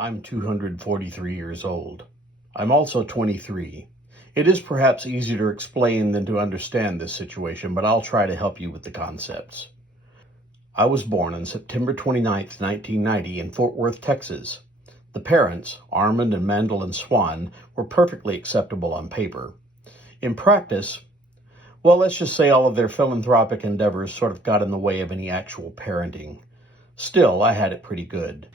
I'm 243 years old. I'm also 23. It is perhaps easier to explain than to understand this situation, but I'll try to help you with the concepts. I was born on September 29th, 1990 in Fort Worth, Texas. The parents, Armand and Mandolin Swan, were perfectly acceptable on paper. In practice, well, let's just say all of their philanthropic endeavors sort of got in the way of any actual parenting. Still, I had it pretty good.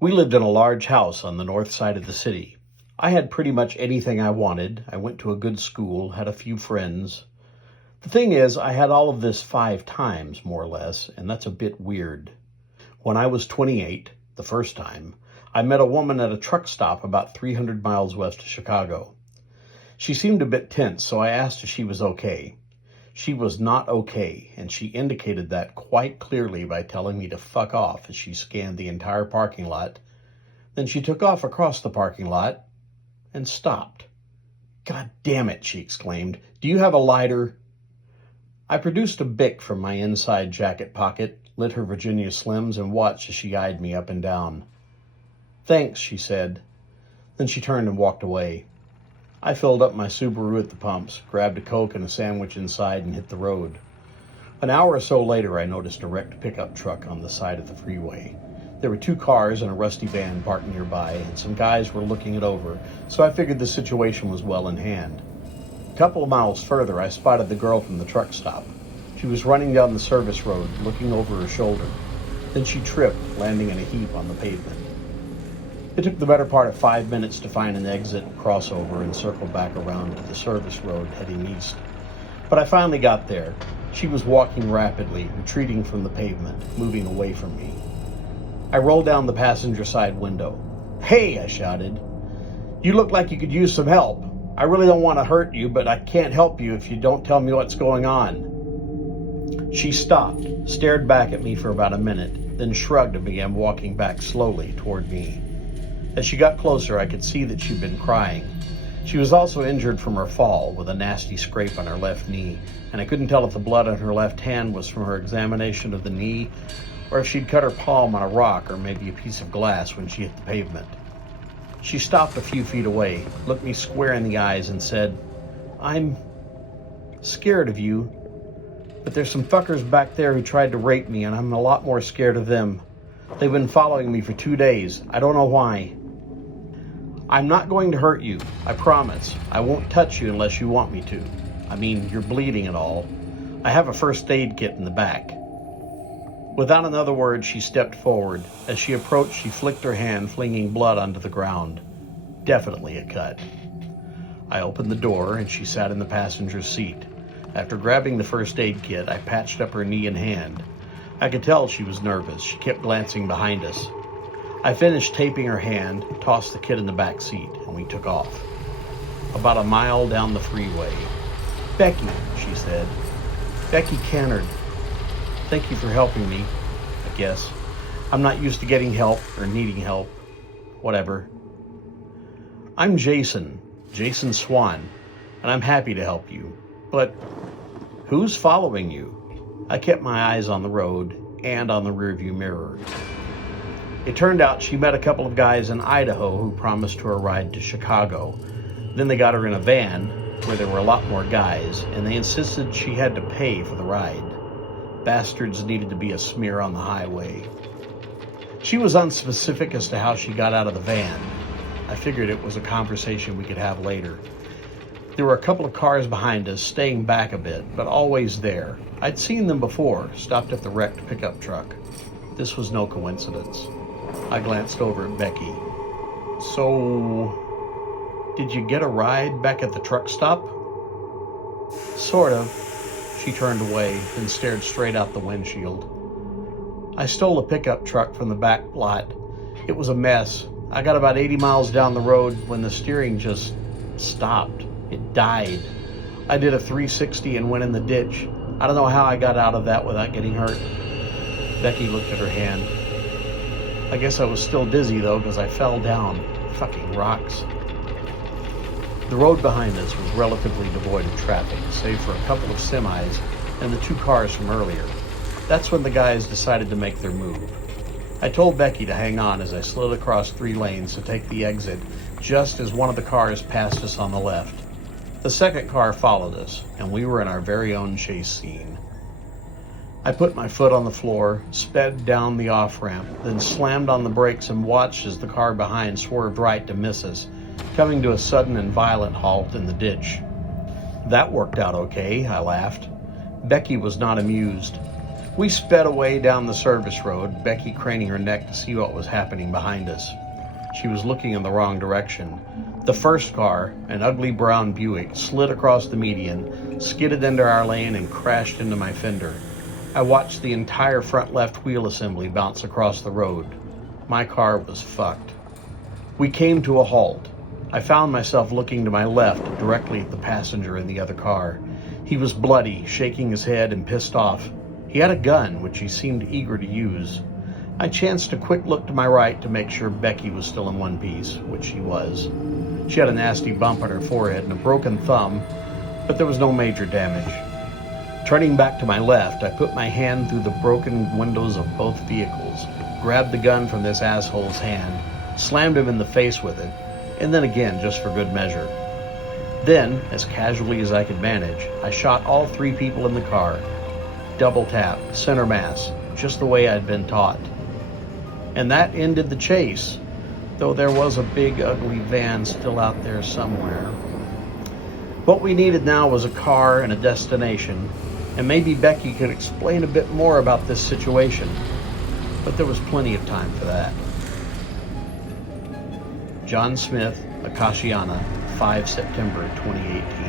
We lived in a large house on the north side of the city. I had pretty much anything I wanted. I went to a good school, had a few friends. The thing is, I had all of this 5 times, more or less, and that's a bit weird. When I was 28, the first time, I met a woman at a truck stop about 300 miles west of Chicago. She seemed a bit tense, so I asked if she was okay. She was not okay, and she indicated that quite clearly by telling me to fuck off as she scanned the entire parking lot. Then she took off across the parking lot and stopped. "God damn it," she exclaimed. "Do you have a lighter?" I produced a Bic from my inside jacket pocket, lit her Virginia Slims, and watched as she eyed me up and down. "Thanks," she said. Then she turned and walked away. I filled up my Subaru at the pumps, grabbed a Coke and a sandwich inside, and hit the road. An hour or so later, I noticed a wrecked pickup truck on the side of the freeway. There were 2 cars and a rusty van parked nearby, and some guys were looking it over, so I figured the situation was well in hand. A couple of miles further, I spotted the girl from the truck stop. She was running down the service road, looking over her shoulder. Then she tripped, landing in a heap on the pavement. It took the better part of 5 minutes to find an exit, cross over, and circle back around to the service road heading east. But I finally got there. She was walking rapidly, retreating from the pavement, moving away from me. I rolled down the passenger side window. "Hey," I shouted. "You look like you could use some help. I really don't want to hurt you, but I can't help you if you don't tell me what's going on." She stopped, stared back at me for about a minute, then shrugged and began walking back slowly toward me. As she got closer, I could see that she'd been crying. She was also injured from her fall, with a nasty scrape on her left knee, and I couldn't tell if the blood on her left hand was from her examination of the knee, or if she'd cut her palm on a rock or maybe a piece of glass when she hit the pavement. She stopped a few feet away, looked me square in the eyes, and said, "I'm scared of you, but there's some fuckers back there who tried to rape me, and I'm a lot more scared of them. They've been following me for 2 days. I don't know why. I'm not going to hurt you, I promise. I won't touch you unless you want me to. I mean, you're bleeding and all. I have a first aid kit in the back." Without another word, she stepped forward. As she approached, she flicked her hand, flinging blood onto the ground. Definitely a cut. I opened the door, and she sat in the passenger seat. After grabbing the first aid kit, I patched up her knee and hand. I could tell she was nervous. She kept glancing behind us. I finished taping her hand, tossed the kit in the back seat, and we took off. About a mile down the freeway. "Becky," she said. "Becky Cannard. Thank you for helping me, I guess. I'm not used to getting help or needing help. Whatever. I'm Jason Swan, and I'm happy to help you. But who's following you?" I kept my eyes on the road and on the rearview mirror. It turned out she met a couple of guys in Idaho who promised her a ride to Chicago. Then they got her in a van where there were a lot more guys, and they insisted she had to pay for the ride. Bastards needed to be a smear on the highway. She was unspecific as to how she got out of the van. I figured it was a conversation we could have later. There were a couple of cars behind us, staying back a bit, but always there. I'd seen them before, stopped at the wrecked pickup truck. This was no coincidence. I glanced over at Becky. "So, did you get a ride back at the truck stop?" "Sort of." She turned away, then stared straight out the windshield. "I stole a pickup truck from the back lot. It was a mess. I got about 80 miles down the road when the steering just stopped. It died. I did a 360 and went in the ditch. I don't know how I got out of that without getting hurt." Becky looked at her hand. "I guess I was still dizzy, though, because I fell down. Fucking rocks." The road behind us was relatively devoid of traffic, save for a couple of semis and the 2 cars from earlier. That's when the guys decided to make their move. I told Becky to hang on as I slid across 3 lanes to take the exit just as one of the cars passed us on the left. The second car followed us, and we were in our very own chase scene. I put my foot on the floor, sped down the off-ramp, then slammed on the brakes and watched as the car behind swerved right to miss us, coming to a sudden and violent halt in the ditch. That worked out okay, I laughed. Becky was not amused. We sped away down the service road, Becky craning her neck to see what was happening behind us. She was looking in the wrong direction. The first car, an ugly brown Buick, slid across the median, skidded into our lane, and crashed into my fender. I watched the entire front left wheel assembly bounce across the road. My car was fucked. We came to a halt. I found myself looking to my left, directly at the passenger in the other car. He was bloody, shaking his head and pissed off. He had a gun, which he seemed eager to use. I chanced a quick look to my right to make sure Becky was still in one piece, which she was. She had a nasty bump on her forehead and a broken thumb, but there was no major damage. Turning back to my left, I put my hand through the broken windows of both vehicles, grabbed the gun from this asshole's hand, slammed him in the face with it, and then again just for good measure. Then, as casually as I could manage, I shot all 3 people in the car. Double tap, center mass, just the way I'd been taught. And that ended the chase, though there was a big ugly van still out there somewhere. What we needed now was a car and a destination, and maybe Becky could explain a bit more about this situation. But there was plenty of time for that. John Smith, Akashiana, 5 September 2018.